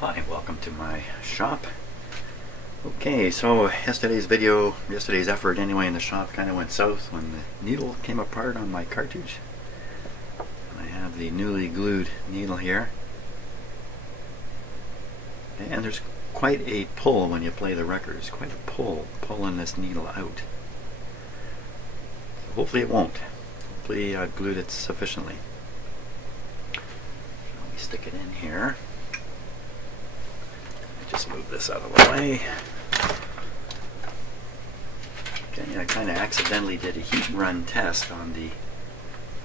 Hi, welcome to my shop. Okay, so yesterday's effort anyway in the shop kind of went south when the needle came apart on my cartridge. I have the newly glued needle here. And there's quite a pull when you play the record. There's quite a pull pulling this needle out. So hopefully it won't. Hopefully I've glued it sufficiently. Let me stick it in here. Just move this out of the way. Okay, I kind of accidentally did a heat run test on the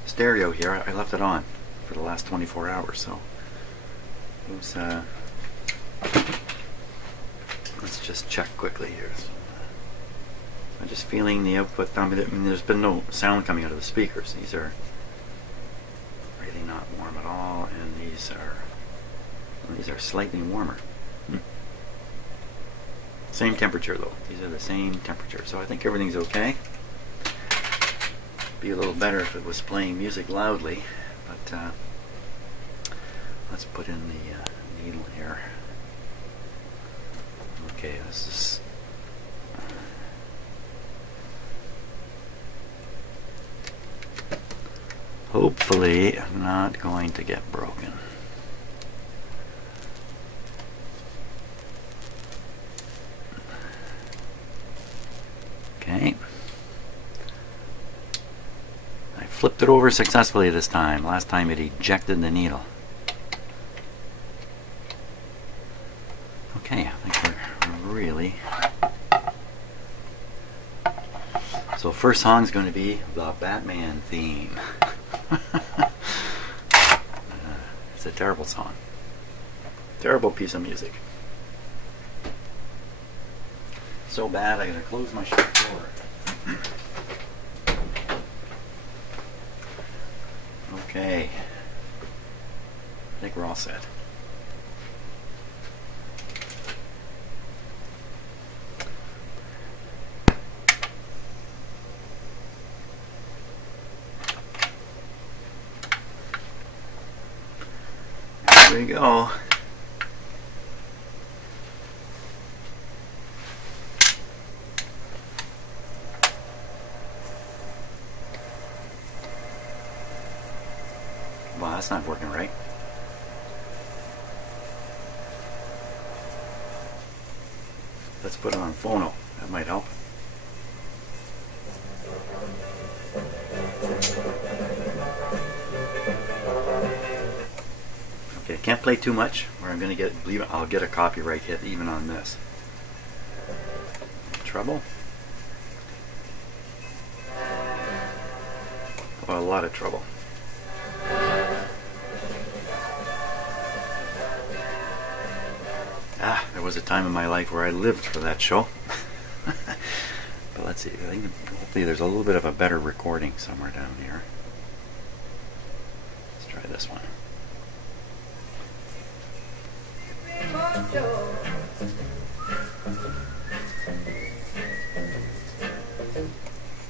stereo here. I left it on for the last 24 hours, so it was, let's just check quickly here. So, I'm just feeling the output. I mean, there's been no sound coming out of the speakers. These are really not warm at all, and these are slightly warmer. Same temperature though. These are the same temperature, so I think everything's okay. Be a little better if it was playing music loudly, but let's put in the needle here. Okay, this is hopefully not going to get broken. Okay. I flipped it over successfully this time. Last time it ejected the needle. Okay, I think we're really... So first song's going to be the Batman theme. It's a terrible song. Terrible piece of music. So bad I gotta close my shop door. Okay. I think we're all set. There we go. Well, that's not working right. Let's put it on phono. That might help. Okay, I can't play too much, or I'm going to I'll get a copyright hit even on this. Trouble? Oh, a lot of trouble. There was a time in my life where I lived for that show. But let's see, I think hopefully there's a little bit of a better recording somewhere down here. Let's try this one.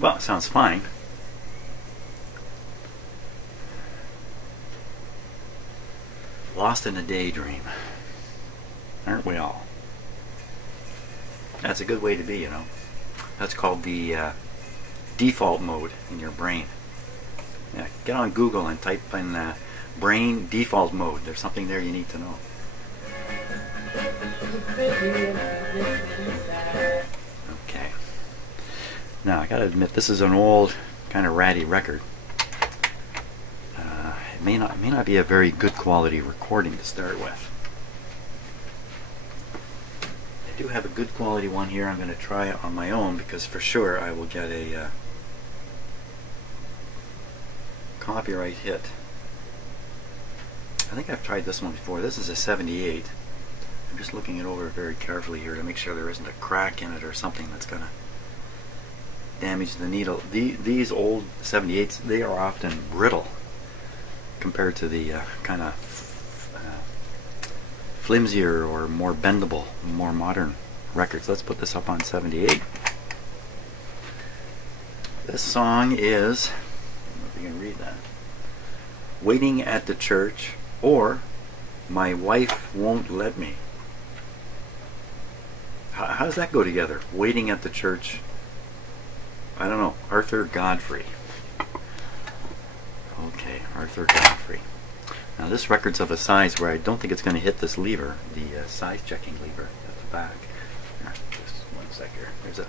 Well, it sounds fine. Lost in a daydream. Aren't we all? That's a good way to be, you know. That's called the default mode in your brain. Yeah, get on Google and type in brain default mode. There's something there you need to know. Okay. Now, I gotta admit, this is an old, kind of ratty record. It may not be a very good quality recording to start with. I do have a good quality one here. I'm going to try it on my own because for sure I will get a copyright hit. I think I've tried this one before. This is a 78. I'm just looking it over very carefully here to make sure there isn't a crack in it or something that's going to damage the needle. These old 78s, they are often brittle compared to the kind of flimsier or more bendable, more modern records. Let's put this up on 78. This song is, I don't know if you can read that, Waiting at the Church, or My wife won't let me. How does that go together? Waiting at the church. I don't know. Arthur Godfrey. Okay, Arthur Godfrey. Now this record's of a size where I don't think it's going to hit this lever, the size checking lever at the back. Here, just one sec here. There's a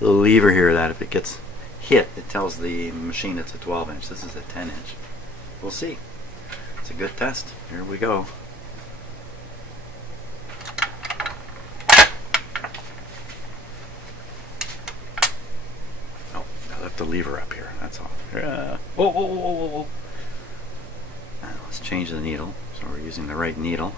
little lever here that if it gets hit, it tells the machine it's a 12-inch. This is a 10-inch. We'll see. It's a good test. Here we go. Oh, I left the lever up here. That's all. Whoa. Now let's change the needle. So we're using the right needle.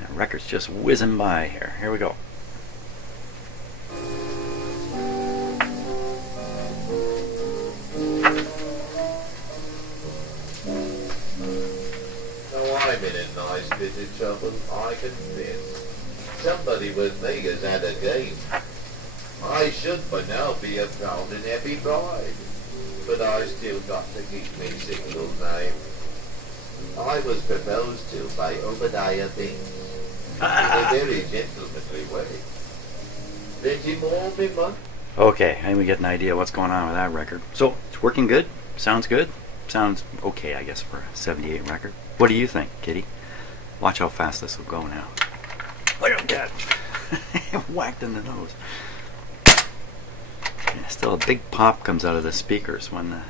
That record's just whizzing by here. Here we go. I'm in a nice bit of trouble, I confess. Somebody with me has had a game. I should by now be a proud and happy bride, but I still got to keep me single name. I was proposed to by Obadiah Binks in a very gentlemanly way. Let him all be money. Okay, I think we get an idea what's going on with that record. So, it's working good? Sounds good? Sounds okay, I guess, for a 78 record. What do you think, Kitty? Watch how fast this will go now. Look at that! Whacked in the nose. Yeah, still a big pop comes out of the speakers when the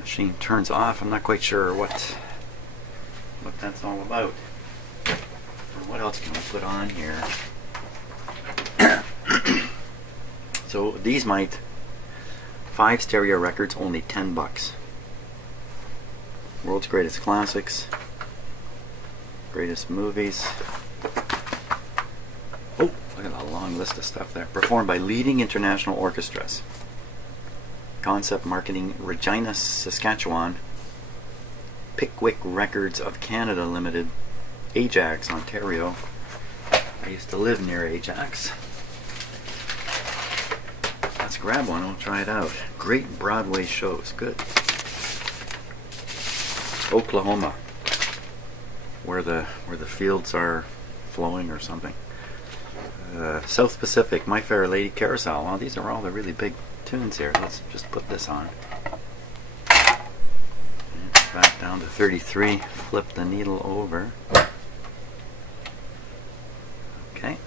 machine turns off. I'm not quite sure what that's all about. And what else can we put on here? So these might 5 stereo records, only $10. World's Greatest Classics, Greatest Movies. Oh, look at a long list of stuff there. Performed by leading international orchestras. Concept Marketing, Regina, Saskatchewan. Pickwick Records of Canada Limited, Ajax, Ontario. I used to live near Ajax. Let's grab one, we'll try it out. Great Broadway shows, good. Oklahoma, where the fields are flowing or something. South Pacific, My Fair Lady, Carousel. Well, these are all the really big tunes here. Let's just put this on. And back down to 33. Flip the needle over. Okay.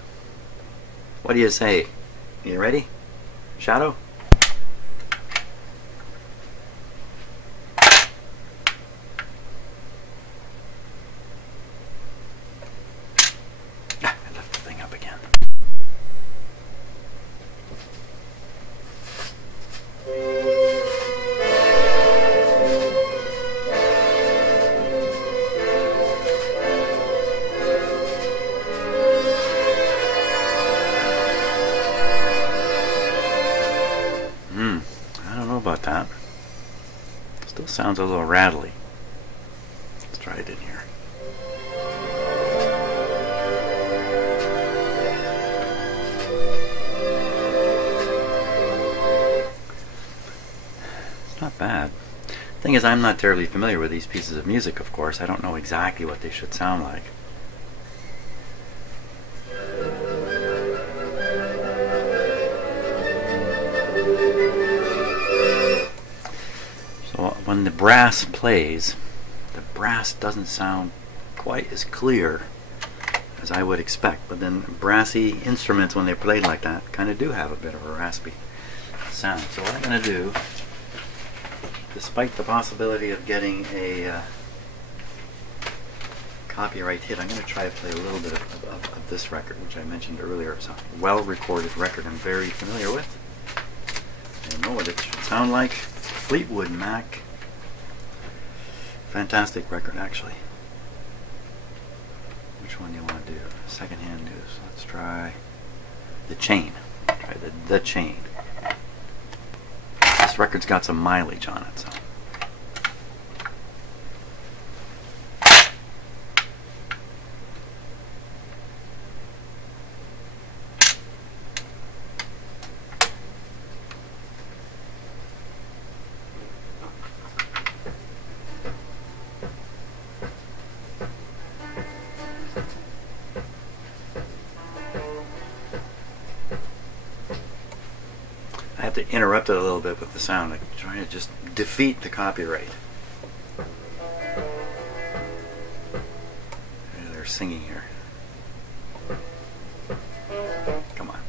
What do you say? You ready? Shadow? About that. Still sounds a little rattly. Let's try it in here. It's not bad. Thing is, I'm not terribly familiar with these pieces of music, of course. I don't know exactly what they should sound like. When the brass plays, the brass doesn't sound quite as clear as I would expect, but then brassy instruments, when they're played like that, kind of do have a bit of a raspy sound. So what I'm going to do, despite the possibility of getting a copyright hit, I'm going to try to play a little bit of this record, which I mentioned earlier. It's a well-recorded record I'm very familiar with. I know what it should sound like. Fleetwood Mac. Fantastic record, actually. Which one do you want to do? Secondhand news. Let's try The Chain. Try the Chain. This record's got some mileage on it, so. to interrupt it a little bit with the sound. I'm trying to just defeat the copyright. They're singing here. Come on.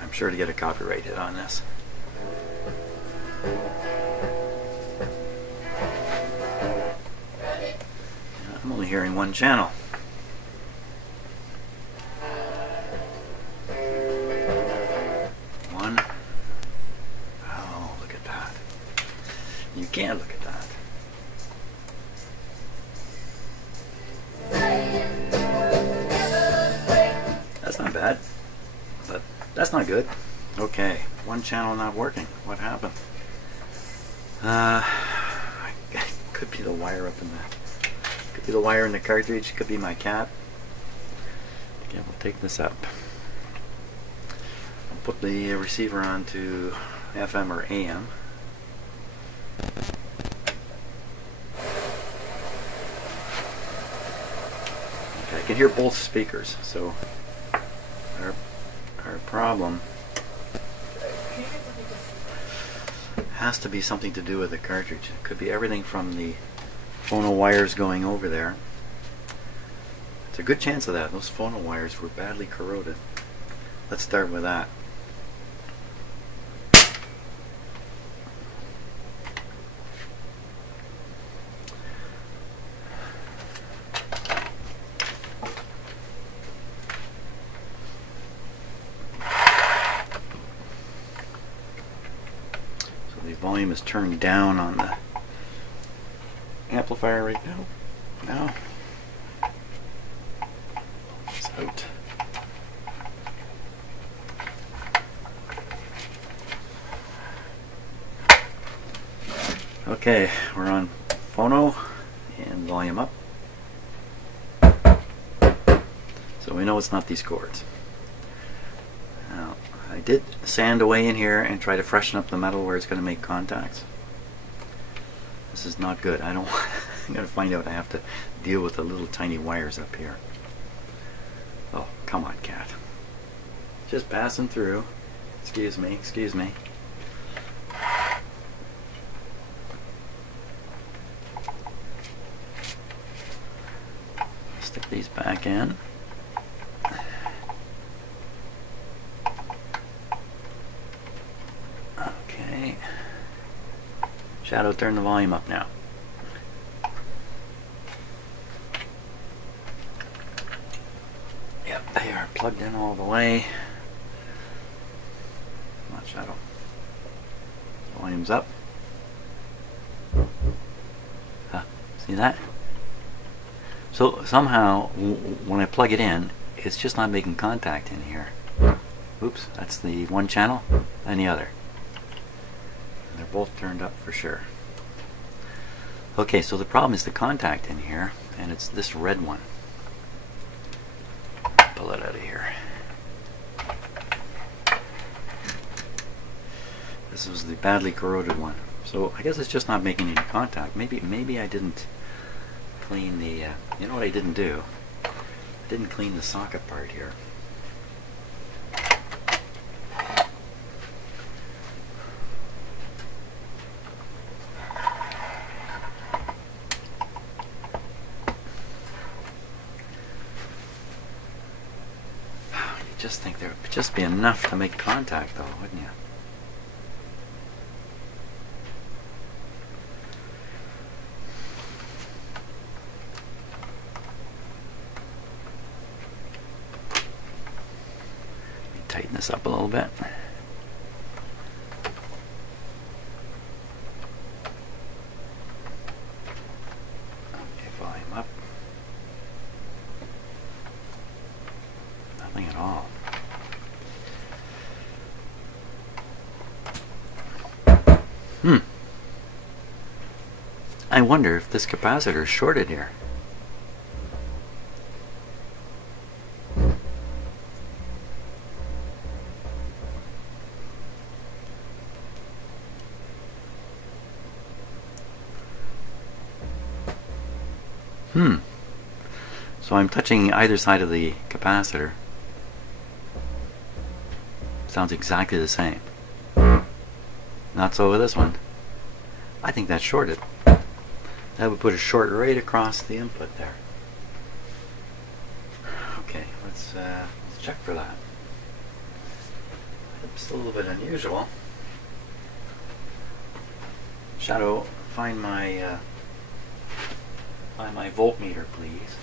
I'm sure to get a copyright hit on this. I'm only hearing one channel. One. Oh, look at that. You can look at that. That's not bad, but that's not good. Okay, one channel not working. What happened? Could be the wire up in the. Could be the wire in the cartridge. Could be my cat. Okay, we'll take this up. I'll put the receiver on to FM or AM. Okay, I can hear both speakers. So our problem has to be something to do with the cartridge. It could be everything from the phono wires going over there. It's a good chance of that. Those phono wires were badly corroded. Let's start with that. So the volume is turned down on the amplifier right now. It's out. Okay, we're on phono and volume up. So we know it's not these cords. Now, I did sand away in here and try to freshen up the metal where it's going to make contacts. This is not good. I'm going to find out I have to deal with the little tiny wires up here. Oh, come on, cat. Just passing through. Excuse me, excuse me. Stick these back in. Okay. Shadow, turn the volume up now. Yep, they are plugged in all the way. Come on, Shadow. Volume's up. See that? So somehow, when I plug it in, it's just not making contact in here. Oops, that's the one channel and the other. They're both turned up for sure. Okay, so the problem is the contact in here, and it's this red one. Pull it out of here. This was the badly corroded one. So I guess it's just not making any contact. Maybe I didn't clean the. You know what I didn't do? I didn't clean the socket part here. Just think there would just be enough to make contact, though, wouldn't you? Tighten this up a little bit. Okay, volume up. Nothing at all. I wonder if this capacitor is shorted here. So I'm touching either side of the capacitor. Sounds exactly the same. Not so with this one. I think that's shorted. That would put a short right across the input there. Okay, let's check for that. It's a little bit unusual. Shadow, find my voltmeter, please.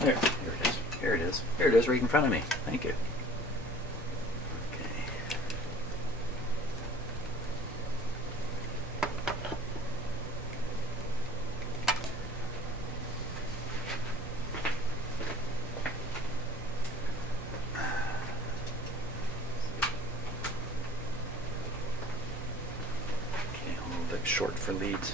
Here it is. Here it is. Here it is, right in front of me. Thank you. Short for leads.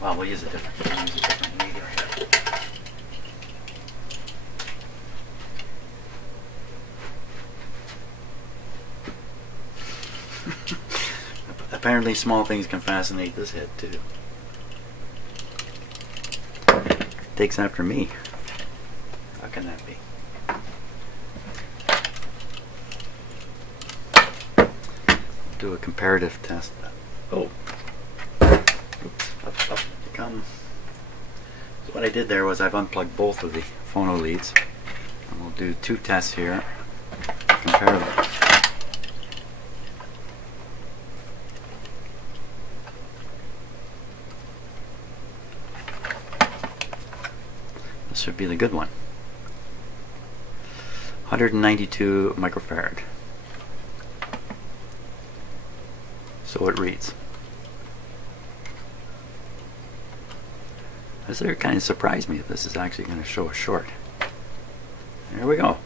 Well, we'll use a different meter here. Apparently small things can fascinate this head too. Takes after me. How can that be? Do a comparative test. Oh, oops! Up you come. So what I did there was I've unplugged both of the phono leads, and we'll do two tests here. Compare them. This should be the good one. 192 microfarad. So it reads. This kind of surprised me if this is actually going to show a short. There we go.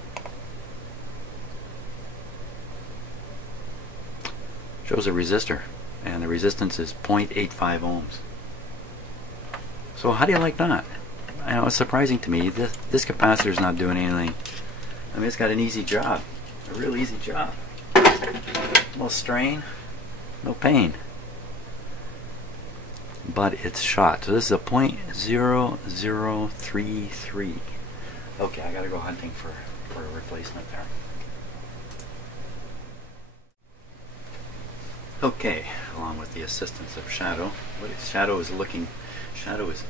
Shows a resistor, and the resistance is 0.85 ohms. So how do you like that? I know, it's surprising to me. This capacitor is not doing anything. I mean, it's got an easy job, a real easy job. No strain. No pain, but it's shot. So this is a 0.0033. Okay, I gotta go hunting for a replacement there. Okay, along with the assistance of Shadow. Shadow has just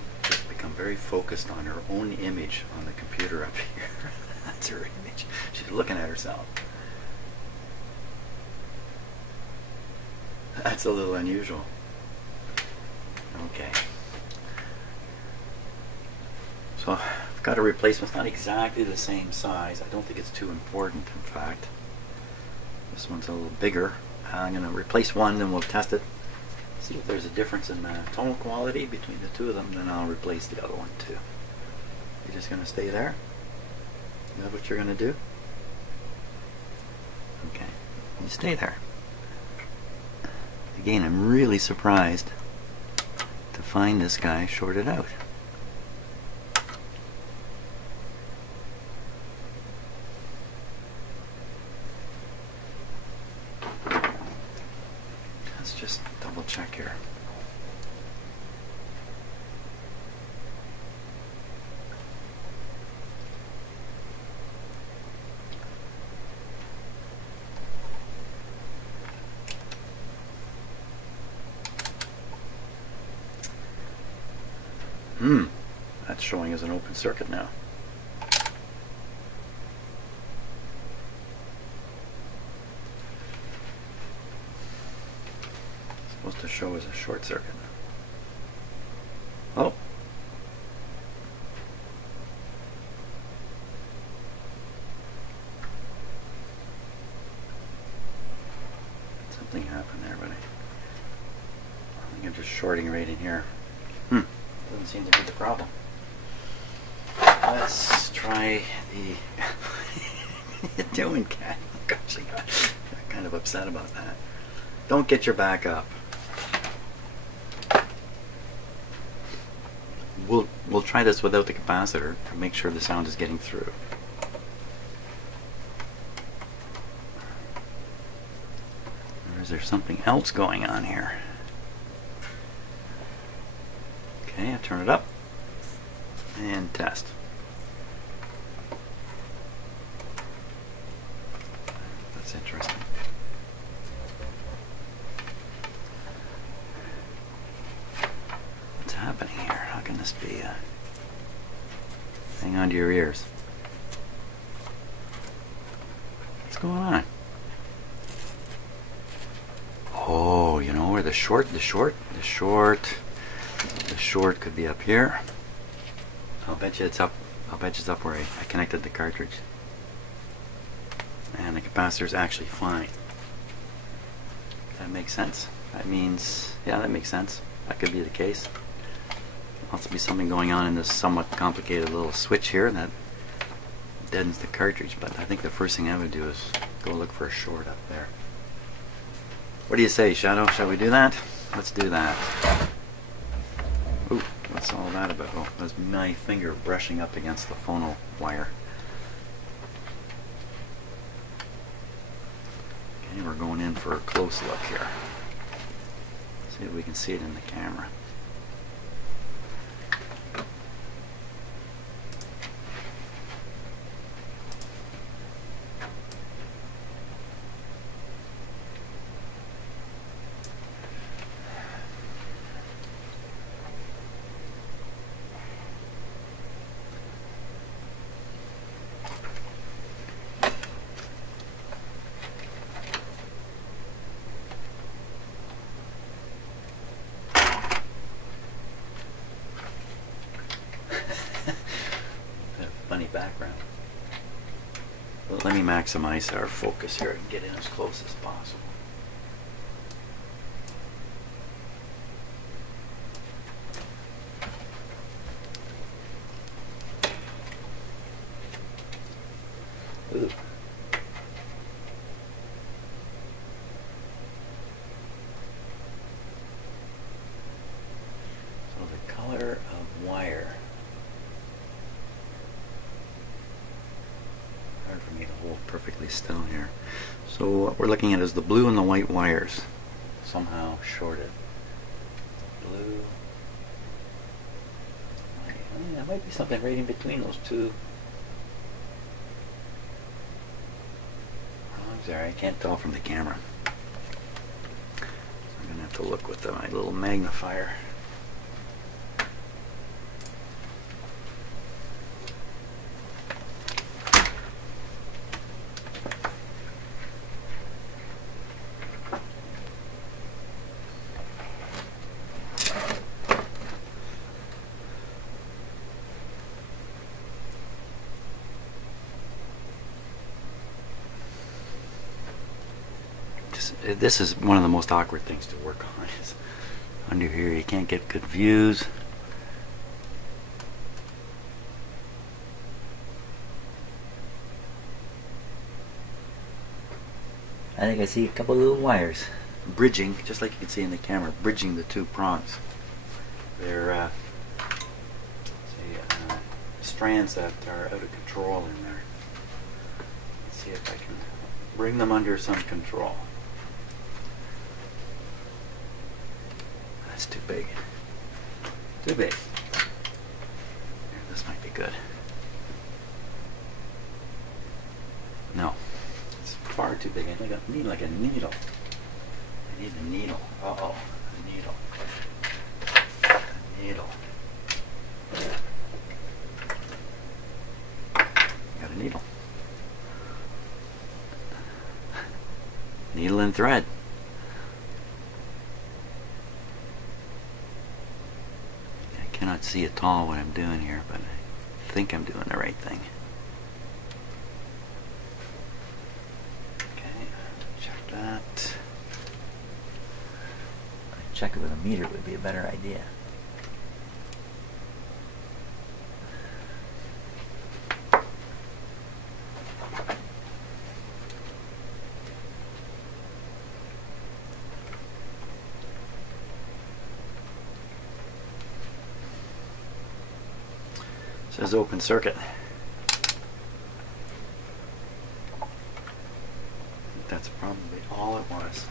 become very focused on her own image on the computer up here. That's her image. She's looking at herself. That's a little unusual. Okay. So I've got a replacement. It's not exactly the same size. I don't think it's too important, in fact. This one's a little bigger. I'm going to replace one, then we'll test it. See if there's a difference in tonal quality between the two of them, then I'll replace the other one too. You're just going to stay there? Is that what you're going to do? Okay. You stay there. Again, I'm really surprised to find this guy shorted out. Let's just double check here. That's showing as an open circuit now. It's supposed to show as a short circuit. Oh. Something happened there, but I think I'm just shorting right in here. Doesn't seem to be the problem. Let's try the... What are you doing, cat? Gosh, I got kind of upset about that. Don't get your back up. We'll try this without the capacitor to make sure the sound is getting through. is there something else going on here? Okay, I turn it up and test. That's interesting. What's happening here? How can this be? Hang on to your ears. What's going on? Oh, you know where the short could be up here. I'll bet you it's up. I'll bet you it's up where I connected the cartridge. And the capacitor's actually fine. That makes sense. That means, yeah, that makes sense. That could be the case. Must be something going on in this somewhat complicated little switch here that deadens the cartridge. But I think the first thing I would do is go look for a short up there. What do you say, Shadow? Shall we do that? Let's do that. Ooh, what's all that about? Oh, that's my finger brushing up against the phono wire. Okay, we're going in for a close look here. See if we can see it in the camera. Funny background. But let me maximize our focus here and get in as close as possible. Ooh. So the color of wire. Hard for me to hold perfectly still here. So what we're looking at is the blue and the white wires somehow shorted. Blue, white. I mean, there might be something right in between those two. Wrongs there. I can't tell from the camera. So I'm gonna have to look with my little magnifier. This is one of the most awkward things to work on. Is under here you can't get good views. I think I see a couple of little wires bridging, just like you can see in the camera, bridging the two prongs. They're strands that are out of control in there. Let's see if I can bring them under some control. That's too big. Too big. Here, this might be good. No. It's far too big. I need like a needle. I need a needle. Uh-oh. A needle. A needle. Got a needle. Needle and thread. I cannot see at all what I'm doing here, but I think I'm doing the right thing. Okay, check that. Check it with a meter would be a better idea. Says open circuit. I think that's probably all it was.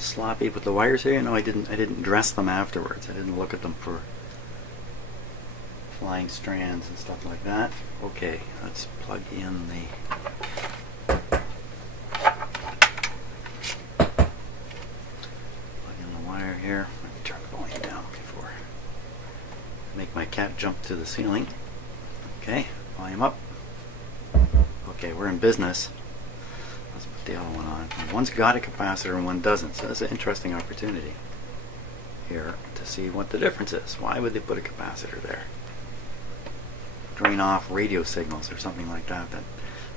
little sloppy with the wires here. No, I didn't dress them afterwards. I didn't look at them for flying strands and stuff like that. Okay, let's plug in the wire here. Let me turn the volume down before I make my cat jump to the ceiling. Okay, volume up. Okay, we're in business. Let's put the other one on. One's got a capacitor and one doesn't, so that's an interesting opportunity here to see what the difference is. Why would they put a capacitor there? Drain off radio signals or something like that. That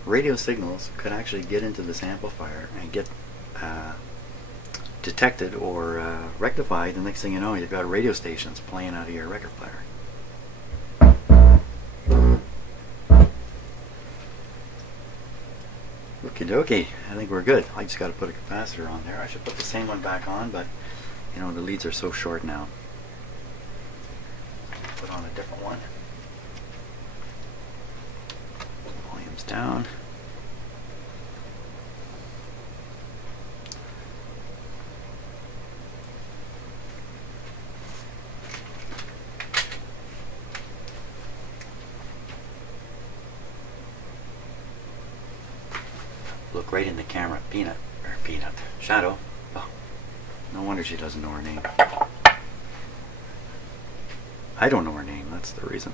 radio signals could actually get into this amplifier and get detected or rectified. The next thing you know, you've got radio stations playing out of your record player. Okie dokie, I think we're good. I just got to put a capacitor on there. I should put the same one back on, but you know, the leads are so short now. Put on a different one. Volume's down. Look right in the camera, Peanut. Shadow. Oh, no wonder she doesn't know her name. I don't know her name, that's the reason.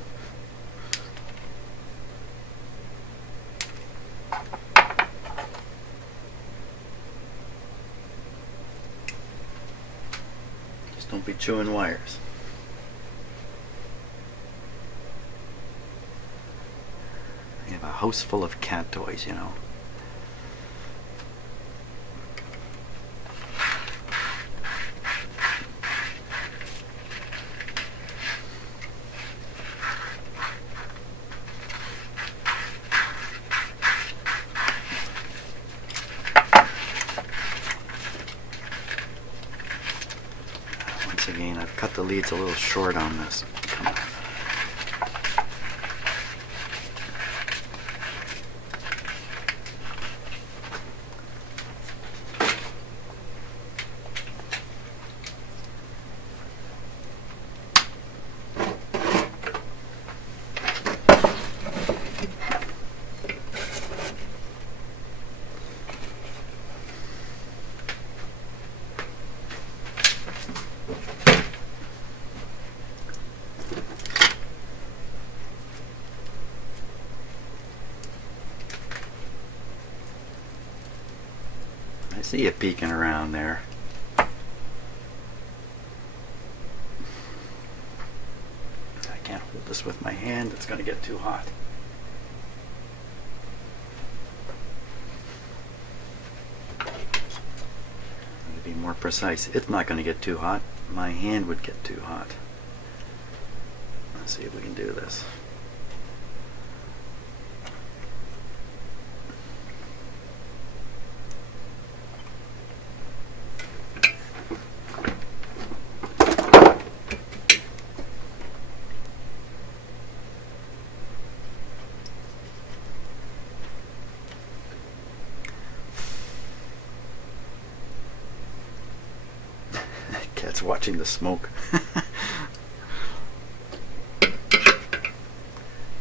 Just don't be chewing wires. You have a house full of cat toys, you know. Again, I've cut the leads a little short on this. Come on. I see you peeking around there. I can't hold this with my hand, it's going to get too hot. To be more precise, it's not going to get too hot. My hand would get too hot. Let's see if we can do this. Cat's watching the smoke.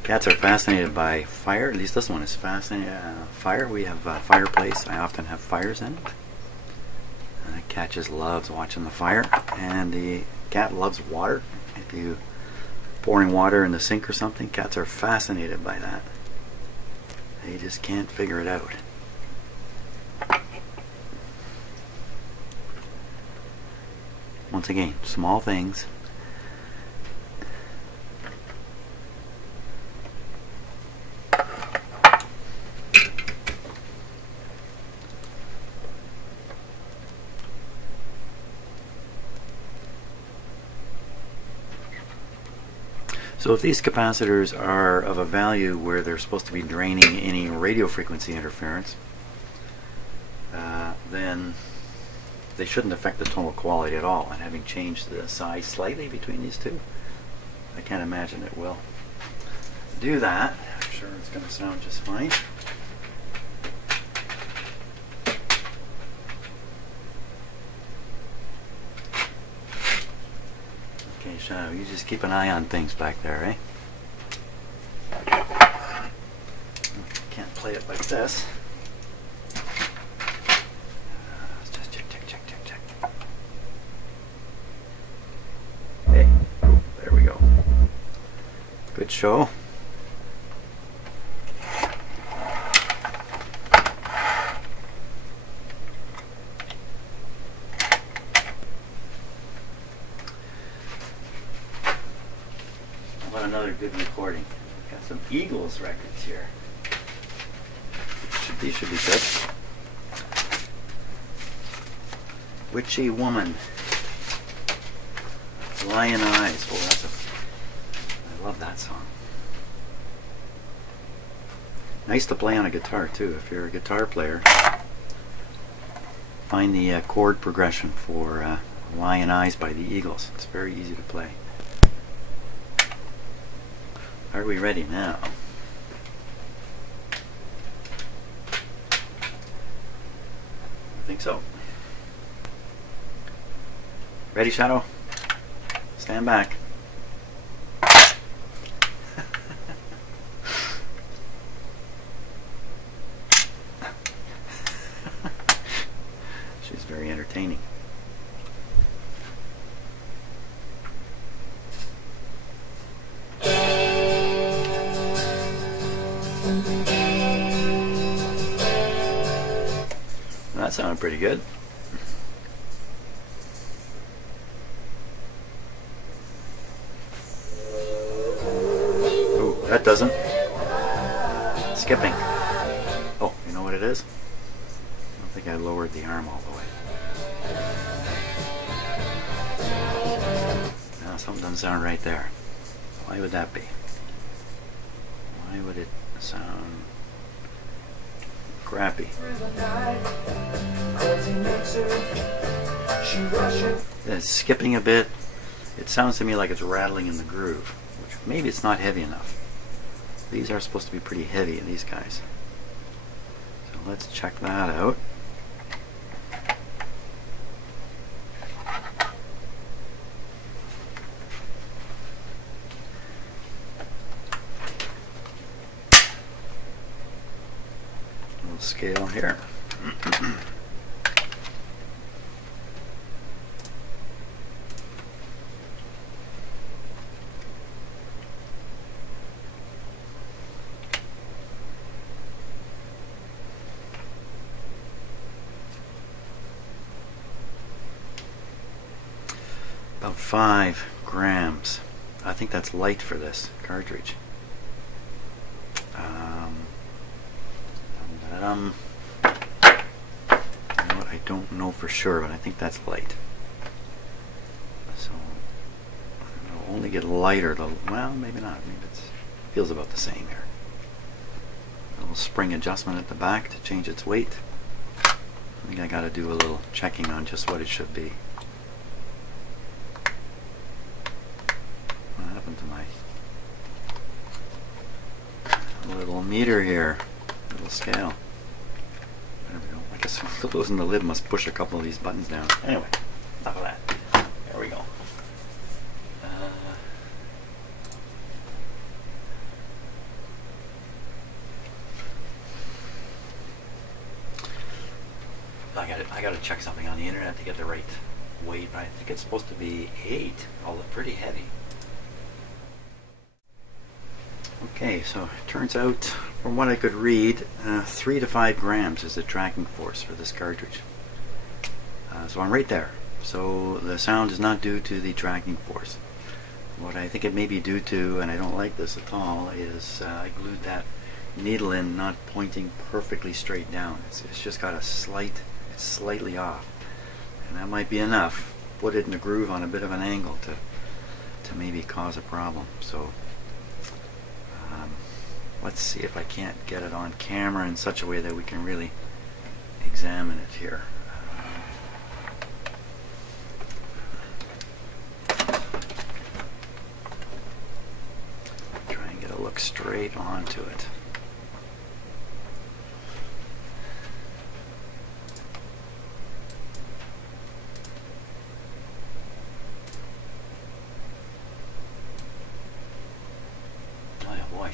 Cats are fascinated by fire. At least this one is fascinated. Fire. We have a fireplace. I often have fires in it. And the cat just loves watching the fire. And the cat loves water. If you pouring water in the sink or something, cats are fascinated by that. They just can't figure it out. Once again, small things. So if these capacitors are of a value where they're supposed to be draining any radio frequency interference, then they shouldn't affect the tonal quality at all. And having changed the size slightly between these two, I can't imagine it will do that. I'm sure it's going to sound just fine. Okay, Shadow, you just keep an eye on things back there, eh? Can't play it like this. Let's just check. Hey, there we go. Good show. How about another good recording? Got some Eagles records here. These should be good. Witchy Woman. Lion Eyes. I love that song. Nice to play on a guitar too. If you're a guitar player, find the chord progression for Lion Eyes by the Eagles. It's very easy to play. Are we ready now? I think so. Ready, Shadow? Stand back. She's very entertaining. That sounded pretty good. Oh, that doesn't. Skipping. Oh, you know what it is? I don't think I lowered the arm all the way. No, something doesn't sound right there. Why would that be? Why would it sound crappy? It's skipping a bit. It sounds to me like it's rattling in the groove, which maybe it's not heavy enough. These are supposed to be pretty heavy, these guys. So let's check that out. Little scale here. About 5 grams. I think that's light for this cartridge. You know what? I don't know for sure, but I think that's light. So it'll only get lighter. Well, maybe not. Maybe it feels about the same here. A little spring adjustment at the back to change its weight. I think I got to do a little checking on just what it should be. What happened to my little meter here? Little scale. There we go. I guess closing the lid must push a couple of these buttons down. Anyway, enough of that. There we go. I gotta check something on the internet to get the right weight, but I think it's supposed to be 8, although pretty heavy. Okay, so it turns out, from what I could read, 3 to 5 grams is the tracking force for this cartridge. So I'm right there. So the sound is not due to the tracking force. What I think it may be due to, and I don't like this at all, is I glued that needle in not pointing perfectly straight down. It's just got a slight, it's slightly off. And that might be enough. Put it in a groove on a bit of an angle to maybe cause a problem. So let's see if I can't get it on camera in such a way that we can really examine it here. Try and get a look straight onto it.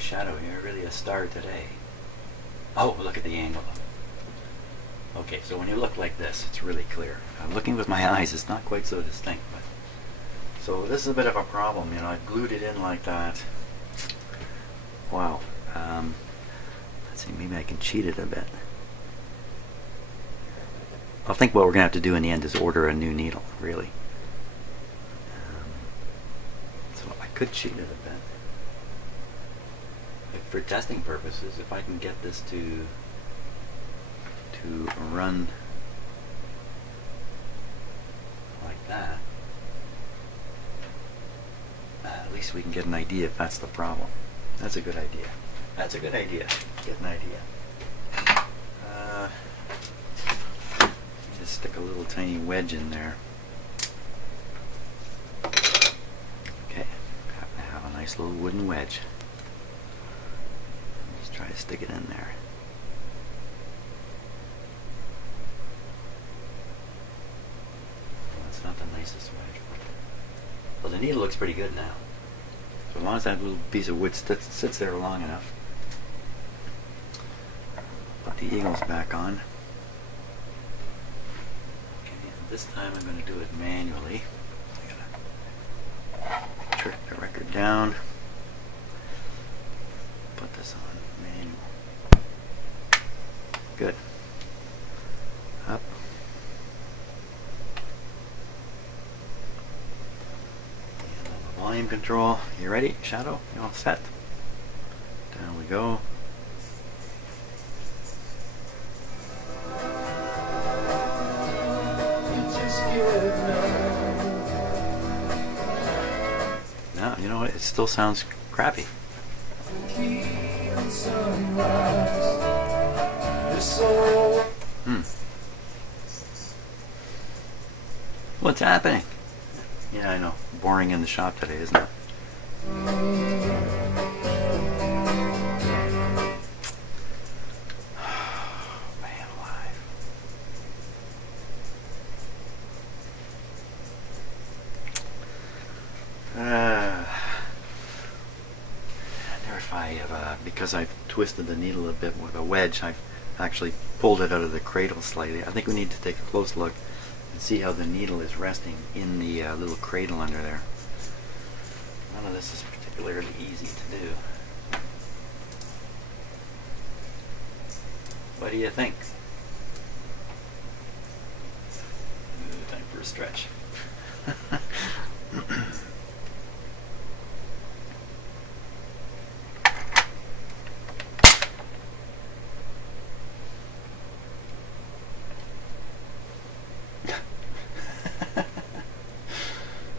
shadow here, really a star today. Oh, look at the angle. Okay, so when you look like this, it's really clear. Looking with my eyes, it's not quite so distinct. But so this is a bit of a problem, you know. I've glued it in like that. Wow. Let's see, maybe I can cheat it a bit. I think what we're going to have to do in the end is order a new needle, really. So I could cheat it a bit. For testing purposes, if I can get this to run like that, at least we can get an idea if that's the problem. That's a good idea. That's a good idea. Get an idea. Just stick a little tiny wedge in there. Okay, happen to have a nice little wooden wedge. Just try to stick it in there. Well, that's not the nicest wedge. Well, the needle looks pretty good now. So as long as that little piece of wood sits there long enough. Put the eagles back on. Okay, this time I'm going to do it manually. I'm going to trick the record down. Put this on manual. Good. Up. And then the volume control. You ready, Shadow? You all set? Down we go. Now, you know what? It still sounds crappy. What's happening? Yeah, I know. Boring in the shop today, isn't it? Man alive. Because I've twisted the needle a bit with a wedge, I've actually pulled it out of the cradle slightly. I think we need to take a close look and see how the needle is resting in the little cradle under there. None of this is particularly easy to do. What do you think? Time for a stretch.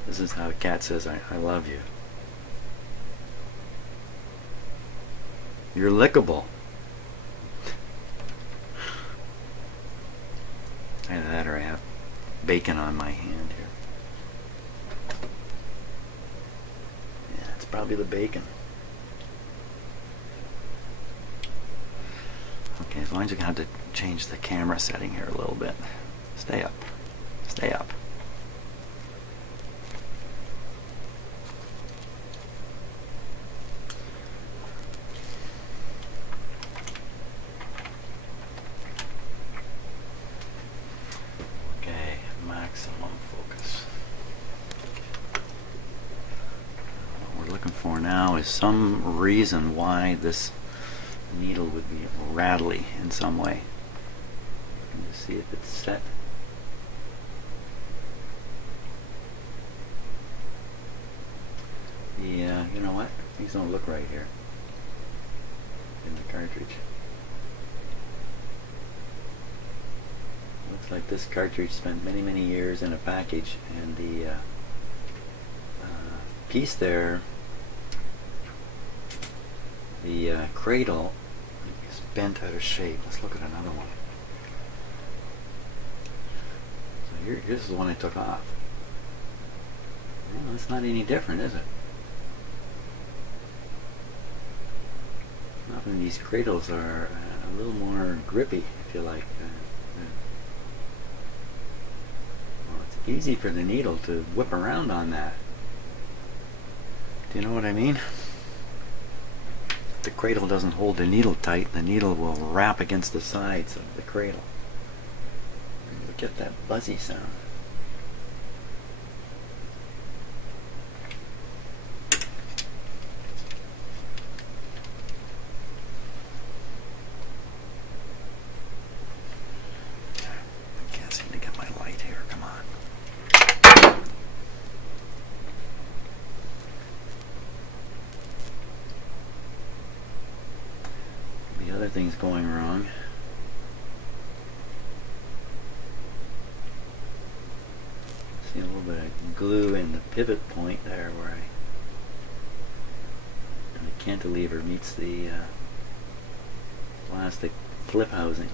This is how a cat says, I love you. You're lickable. Either that or I have bacon on my hand here. Yeah, it's probably the bacon. Okay, as long as you're going to have to change the camera setting here a little bit. Stay up. Stay up. For now is some reason why this needle would be rattly in some way. Just see if it's set. Yeah, you know what? These don't look right here in the cartridge. Looks like this cartridge spent many years in a package, and the piece there, the cradle, is bent out of shape. Let's look at another one. So here's the one I took off. Well, it's not any different, is it? Often these cradles are a little more grippy, if you like. Well, it's easy for the needle to whip around on that. Do you know what I mean? the cradle doesn't hold the needle tight, the needle will wrap against the sides of the cradle. You'll get that buzzy sound. I can't seem to get my light here, come on. The other thing's going wrong. See a little bit of glue in the pivot point there where the cantilever meets the plastic flip housing.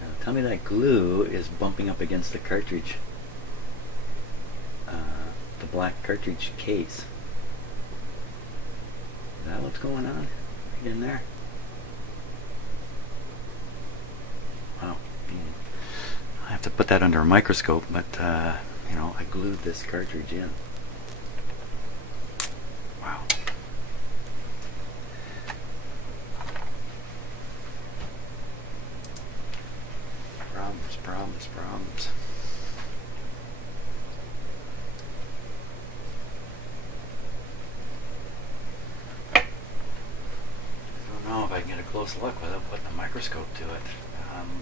Now tell me that glue is bumping up against the cartridge, the black cartridge case. Is that what's going on right in there? Wow. I have to put that under a microscope, but you know, I glued this cartridge in. Wow. Problems, problems, problems. I don't know if I can get a close look without putting a microscope to it.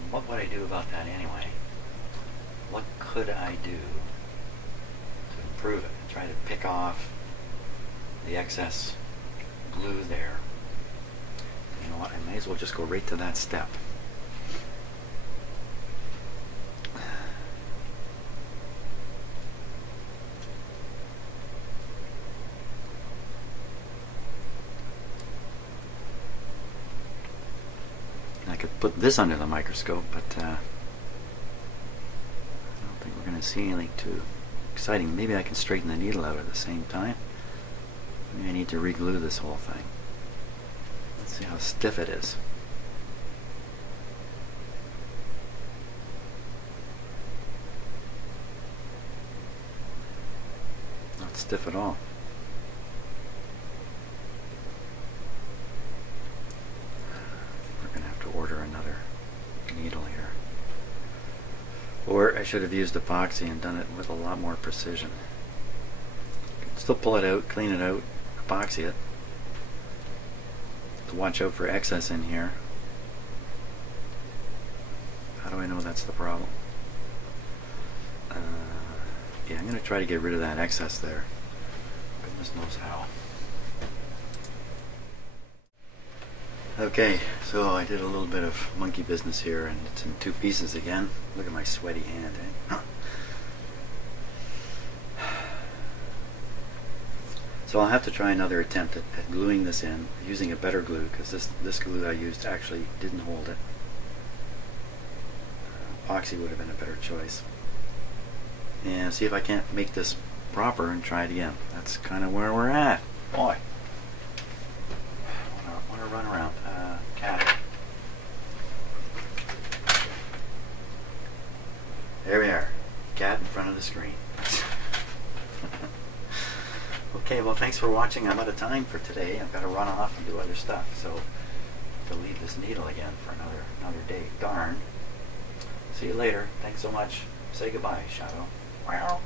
What would I do about that anyway? What could I do to improve it? Try to pick off the excess glue there. You know what? I may as well just go right to that step. I could put this under the microscope, but I don't think we're going to see anything too exciting. Maybe I can straighten the needle out at the same time. Maybe I need to re-glue this whole thing. Let's see how stiff it is. Not stiff at all. Order another needle here. Or I should have used epoxy and done it with a lot more precision. Still pull it out, clean it out, epoxy it. To watch out for excess in here. How do I know that's the problem? Yeah, I'm going to try to get rid of that excess there. Goodness knows how. Okay, so I did a little bit of monkey business here, and it's in two pieces again. Look at my sweaty hand, eh? So I'll have to try another attempt at gluing this in, using a better glue, because this glue I used actually didn't hold it. Epoxy would have been a better choice. And see if I can't make this proper and try it again. That's kind of where we're at. Boy. I want to run around. Cat. There we are. Cat in front of the screen. Okay, well, thanks for watching. I'm out of time for today. I've got to run off and do other stuff, so I have to leave this needle again for another day. Darn. See you later. Thanks so much. Say goodbye, Shadow. Wow.